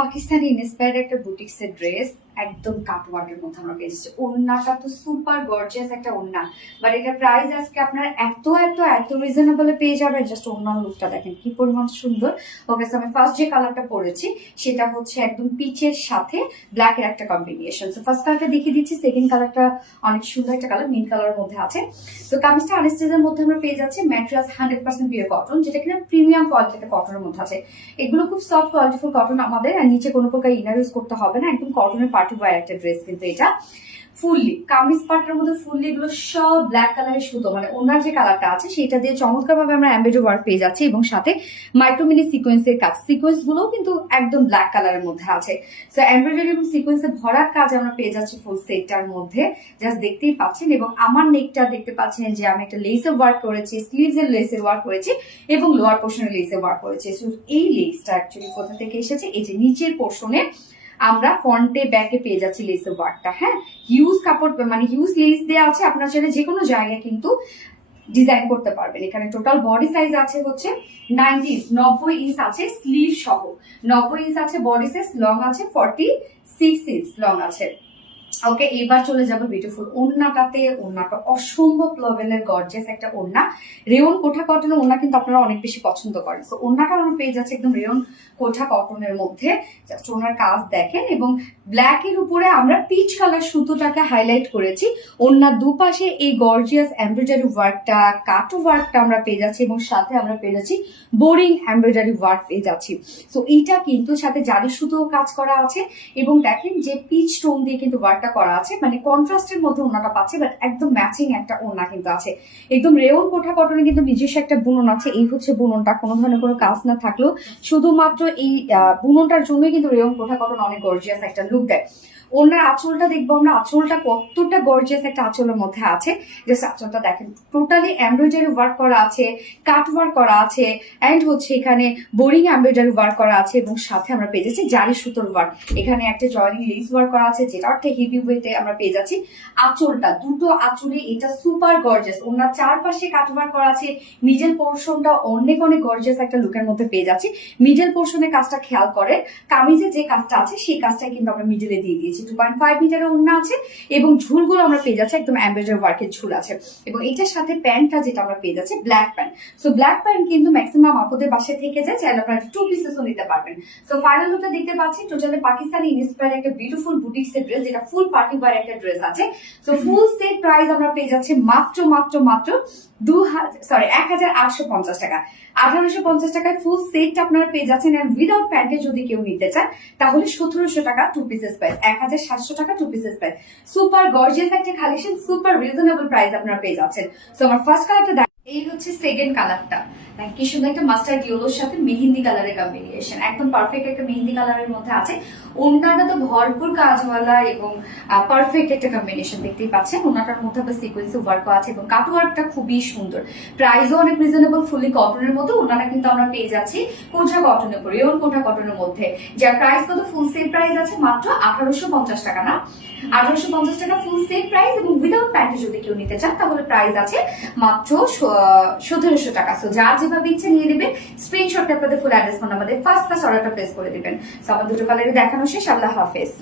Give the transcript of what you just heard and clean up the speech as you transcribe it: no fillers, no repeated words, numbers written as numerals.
Pakistani inspired একটা বুটিক্সের dress, একদম কাটওয়ার্কের মধ্যে আমরা পেয়েছি। ওড়নাটা তো সুপার গর্জিয়াস একটা ওড়না, বাট এটা প্রাইস আজকে আপনারা এত এত এত রিজনেবলে পেয়ে যাবেন। জাস্ট ওড়নার লুকটা দেখেন কি পরিমাণ সুন্দর। ওকে, আমি ফার্স্ট যে কালারটা পরেছি সেটা হচ্ছে একদম পিচের সাথে ব্ল্যাকের একটা কম্বিনেশন। তো ফার্স্ট কালারটা দেখিয়ে দিচ্ছি, সেকেন্ড কালারটা অনেক সুন্দর একটা কালার, মিন্ট কালারের মধ্যে আছে। তো কামিজটা আনস্টেজের মধ্যে আমরা পেয়ে যাচ্ছি ম্যাটেরিয়ালস 100% পিওর কটন, যেটা কিনা প্রিমিয়াম কোয়ালিটির কটনের মধ্যে আছে। এগুলো খুব সফট কোয়ালিটিফুল কটন আমাদের, আর নিচে কোনো প্রকার ইনার ইউজ করতে হবে না, একদম কটনের পার্টি ওয়্যার একটা ড্রেস। কিন্তু এটা ফুললি কামিজ পার্টের মধ্যে ফুললি এগুলো সব ব্ল্যাক কালারের সুতো, মানে ওনার যে কালারটা আছে সেটা দিয়ে চমৎকার ভাবে আমরা এমব্রয়ডারি ওয়ার্ক পেয়ে যাচ্ছি, এবং সাথে মাইক্রোমিনি সিকোয়েন্সের কাজ। সিকোয়েন্স গুলোও কিন্তু একদম ব্ল্যাক কালারের মধ্যে আছে। তো এমব্রয়ডারি এবং সিকোয়েন্সের ভরার কাজ আমরা পেয়ে যাচ্ছি ফুল সেটটার মধ্যে, জাস্ট দেখতেই পাচ্ছেন। এবং আমার নেকটা দেখতে পাচ্ছেন যে আমি একটা লেসের ওয়ার্ক করেছি, স্লিভস এর লেসের ওয়ার্ক করেছি, এবং লোয়ার পোর্শনের লেসের ওয়ার্ক করেছি। এই লেসটা অ্যাকচুয়ালি কোথা থেকে এসেছে, এই যে নিচের পোর্শনে আমরা ফ্রন্টে ব্যাকে পেয়ে যাচ্ছি লেসের ওয়ার্কটা। হ্যাঁ, হিউজ কাপড় মানে হিউজ লেস দেওয়া আছে, আপনার চাইলে যে কোনো জায়গায় কিন্তু ডিজাইন করতে পারবেন। এখানে টোটাল বডি সাইজ আছে হচ্ছে 90 ইঞ্চ আছে স্লিভ সহ, 90 ইঞ্চ আছে বডি সাইজ, লং আছে 46 ইঞ্চ লং আছে। ওকে, এবার চলে যাবো বিউটিফুল ওড়নাটাতে। ওড়নাটা অসম্ভব লেভেলের গর্জিয়াস একটা ওড়না, রেয়ন কোঠা কটনের ওড়না কিন্তু আপনারা অনেক বেশি পছন্দ করেন। তো ওড়নাটা আমরা পেয়ে যাচ্ছে একদম রেয়ন কোঠা কটনের মধ্যে। জাস্ট ওড়নার কাজ দেখেন, এবং ব্ল্যাক এর উপরে আমরা পিচ কালার সুতোটাকে হাইলাইট করেছি। ওড়নার দুপাশে এই গর্জিয়াস এমব্রয়ডারি ওয়ার্কটা, কাটো ওয়ার্কটা আমরা পেয়ে যাচ্ছি, এবং সাথে আমরা পেয়ে যাচ্ছি বোরিং এমব্রয়ডারি ওয়ার্ক পেয়ে যাচ্ছি। তো এইটা কিন্তু সাথে জারি সুতো কাজ করা আছে, এবং দেখেন যে পিচ টোন দিয়ে কিন্তু ওয়ার্কটা করা আছে, মানে কন্ট্রাস্টের মধ্যে ওড়নাটা পাচ্ছে, বাট একদম ম্যাচিং একটা ওড়না কিন্তু আছে। একদম রেয়ন কোঠা কটনে কিন্তু নিজস্ব একটা বুনন আছে। এই হচ্ছে বুননটা, কোনো ধরনের কোনো কাজ না থাকলেও শুধুমাত্র এই বুননটার জন্যই কিন্তু রেয়ন কোঠা কটন অনেক গর্জিয়াস একটা লুক দেয়। ওনার আঁচলটা দেখবো আমরা, আঁচলটা কতটা গর্জিয়াস একটা আঁচলের মধ্যে আছে। জাস্ট আঁচলটা দেখেন, টোটালি এমব্রয়ডারি ওয়ার্ক করা আছে, কাট ওয়ার্ক করা আছে, অ্যান্ড হচ্ছে এখানে বোরিং এমব্রয়ডারি ওয়ার্ক করা আছে, এবং সাথে আমরা পেয়ে যাচ্ছি জারি সুতোর ওয়ার্ক। এখানে একটা জয়েনিং লেস ওয়ার্ক করা আছে, যেটা একটা হেভি ওয়েতে আমরা পেয়ে যাচ্ছি। আঁচলটা দুটো আঁচলে এটা সুপার গর্জিয়াস, ওনার চারপাশে কাট ওয়ার্ক করা আছে। মিডল পোর্শনটা অনেক অনেক গর্জিয়াস একটা লুকের মধ্যে পেয়ে যাচ্ছি। মিডল পোর্শনের কাজটা খেয়াল করে, কামিজে যে কাজটা আছে সেই কাজটাই কিন্তু আমরা মিডলে দিয়ে দিয়েছি। 2.5 মিটারের ওড়না আছে, এবং ঝুলগুলো আমরা পেয়ে যাচ্ছি একদম এমব্রয়ডারি ওয়ার্কের ঝুল আছে। এবং এটার সাথে প্যান্টটা যেটা আমরা পেয়ে যাচ্ছি black pant. So black pant কিন্তু ম্যাক্সিমাম আপনাদের বাসায় থেকে যায়, চাইলে আপনারা 2 পিসেসও নিতে পারবেন। সো ফাইনাল লুকটা দেখতে পাচ্ছি টোটালি পাকিস্তানি ইন্সপায়ার্ড একটা বিউটিফুল বুটিক্সের ড্রেস, যেটা ফুল পার্টি ওয়্যার একটা ড্রেস আছে। সো ফুল সেট প্রাইস আমরা পেয়ে যাচ্ছি মাত্র মাত্র মাত্র 1850 টাকা। 1850 টাকায় ফুল সেট আপনারা পেয়ে যাচ্ছেন। আর উইদাউট প্যান্টে যদি কেউ নিতে চান তাহলে 1700 টাকা 2 পিসেস প্রাইস, 1700 টাকা 2 পিসেস প্রাইস। সুপার গর্জিয়াস একটা কালেকশন, সুপার রিজনেবল প্রাইস আপনারা পেয়ে যাচ্ছেন। সো আমার ফার্স্ট কালারটা, এই হচ্ছে সেকেন্ড কালারটা। কি সুন্দর একটা মাস্টার্ড ইয়েলোর সাথে মেহেন্দি কালারের কম্বিনেশন, একদম পারফেক্ট একটা মেহেন্দি কালারের মধ্যে আছে। ওড়নাটা তো ভরপুর কাজওয়ালা এবং পারফেক্ট একটা কম্বিনেশন দেখতেই পাচ্ছেন। ওড়নাটার মধ্যে আবার সিকোয়েন্স ওয়ার্কও আছে, এবং কাট ওয়ার্কটা খুবই সুন্দর। প্রাইসও অনেক রিজনেবল, ফুলি কটনের মধ্যে। ওড়নাটা কিন্তু আমরা পেয়ে যাচ্ছি কোঠা কটনের উপর, রেয়ন কোঠা কটনের মধ্যে, যার প্রাইস কত ফুল সেট প্রাইস আছে মাত্র 1850 টাকা। না, 1850 টাকা ফুল সেট প্রাইস, এবং উইদাউট প্যান্টে যদি কেউ নিতে চান তাহলে প্রাইস আছে মাত্র 1700 টাকা। সো যার যেভাবে ইচ্ছে নিয়ে নেবেন, স্ক্রিনশটটা আপনাদের ফুল অ্যাড্রেস ফোন আমাদের ফার্স্ট অর্ডারটা প্লেস করে দিবেন। সো আমার দুটো কালারে দেখানো শেষ। আল্লাহ হাফেজ।